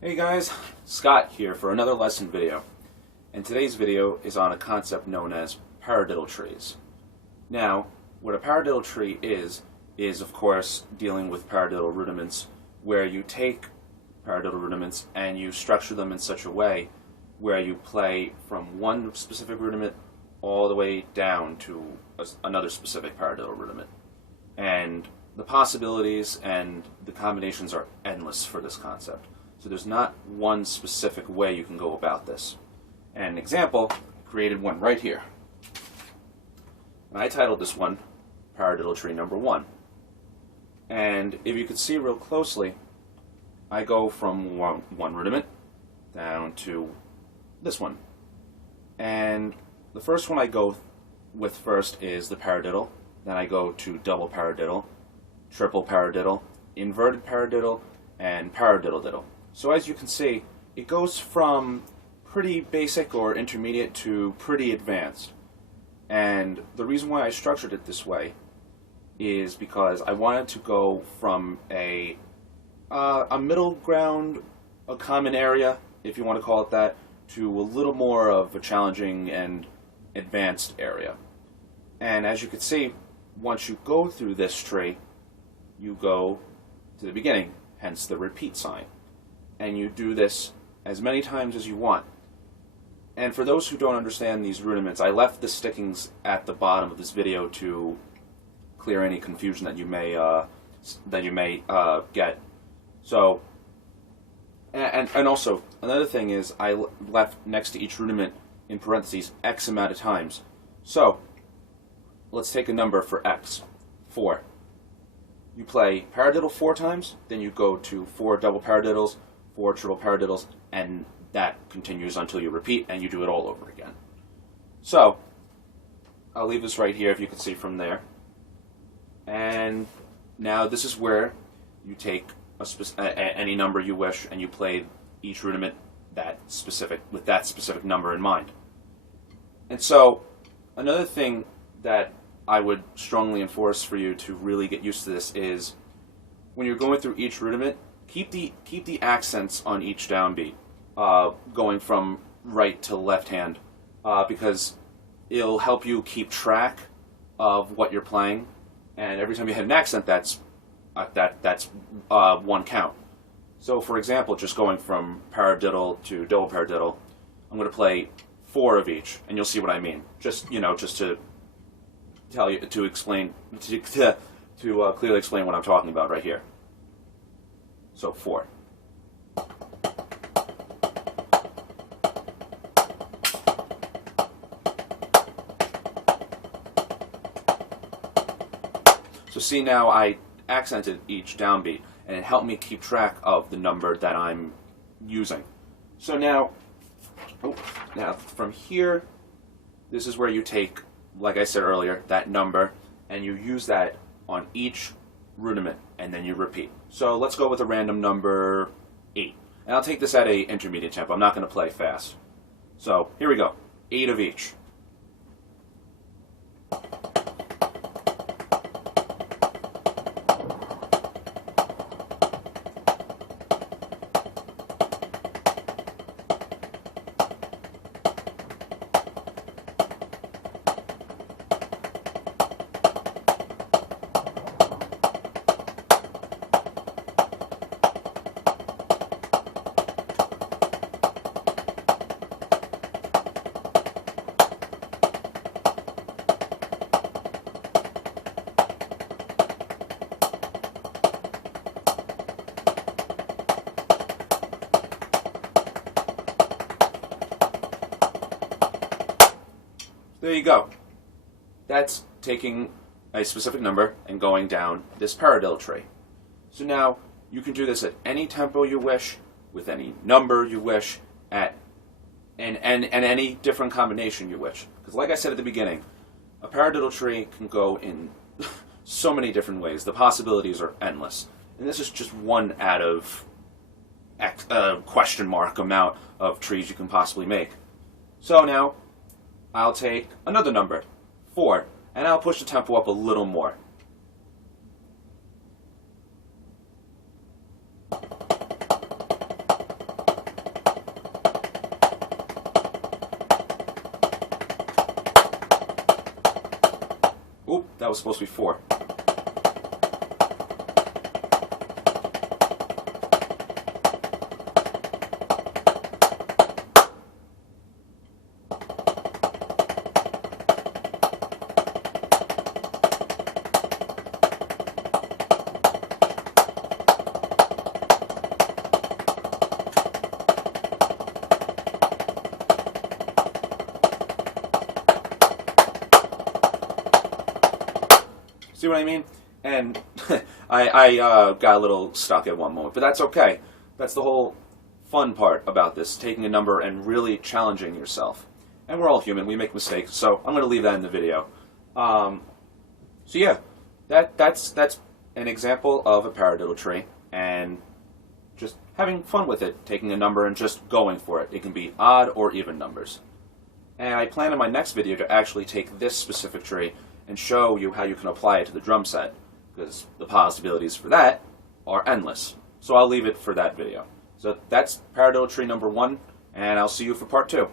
Hey guys, Scott here for another lesson video, and today's video is on a concept known as paradiddle trees. Now, what a paradiddle tree is of course dealing with paradiddle rudiments, where you take paradiddle rudiments and you structure them in such a way where you play from one specific rudiment all the way down to another specific paradiddle rudiment. And the possibilities and the combinations are endless for this concept. So there's not one specific way you can go about this. And an example, I created one right here. And I titled this one Paradiddle Tree Number 1. And if you could see real closely, I go from one rudiment down to this one. And the first one I go with first is the paradiddle. Then I go to double paradiddle, triple paradiddle, inverted paradiddle, and paradiddle. So as you can see, it goes from pretty basic or intermediate to pretty advanced. And the reason why I structured it this way is because I wanted to go from a middle ground, a common area, if you want to call it that, to a little more of a challenging and advanced area. And as you can see, once you go through this tree, you go to the beginning, hence the repeat sign. And you do this as many times as you want. And for those who don't understand these rudiments, I left the stickings at the bottom of this video to clear any confusion that you may get. So, and also another thing is I left next to each rudiment in parentheses X amount of times. So let's take a number for X, 4. You play paradiddle 4 times, then you go to 4 double paradiddles, 4 triple paradiddles, and that continues until you repeat, and you do it all over again. So, I'll leave this right here if you can see from there. And now this is where you take any number you wish, and you play each rudiment with that specific number in mind. And so, another thing that I would strongly enforce for you to really get used to this is when you're going through each rudiment, keep the accents on each downbeat, going from right to left hand, because it'll help you keep track of what you're playing. And every time you hit an accent, that's one count. So, for example, just going from paradiddle to double paradiddle, I'm going to play 4 of each, and you'll see what I mean. Just to tell you, to clearly explain what I'm talking about right here. So 4. So see, now I accented each downbeat, and it helped me keep track of the number that I'm using. So now from here, this is where you take, like I said earlier, that number, and you use that on each rudiment, and then you repeat. So let's go with a random number 8. And I'll take this at a intermediate tempo. I'm not going to play fast. So here we go. 8 of each. There you go. That's taking a specific number and going down this paradiddle tree. So now you can do this at any tempo you wish, with any number you wish, and any different combination you wish. Because like I said at the beginning, a paradiddle tree can go in so many different ways. The possibilities are endless. And this is just one out of question mark amount of trees you can possibly make. So now I'll take another number, 4, and I'll push the tempo up a little more. That was supposed to be 4. See what I mean? And I got a little stuck at one moment, but that's okay. That's the whole fun part about this, taking a number and really challenging yourself. And we're all human, we make mistakes, so I'm going to leave that in the video. So yeah, that's an example of a paradiddle tree, and just having fun with it, taking a number and just going for it. It can be odd or even numbers. And I plan in my next video to actually take this specific tree and show you how you can apply it to the drum set, because the possibilities for that are endless. So I'll leave it for that video. So that's paradiddle tree number 1, and I'll see you for part 2.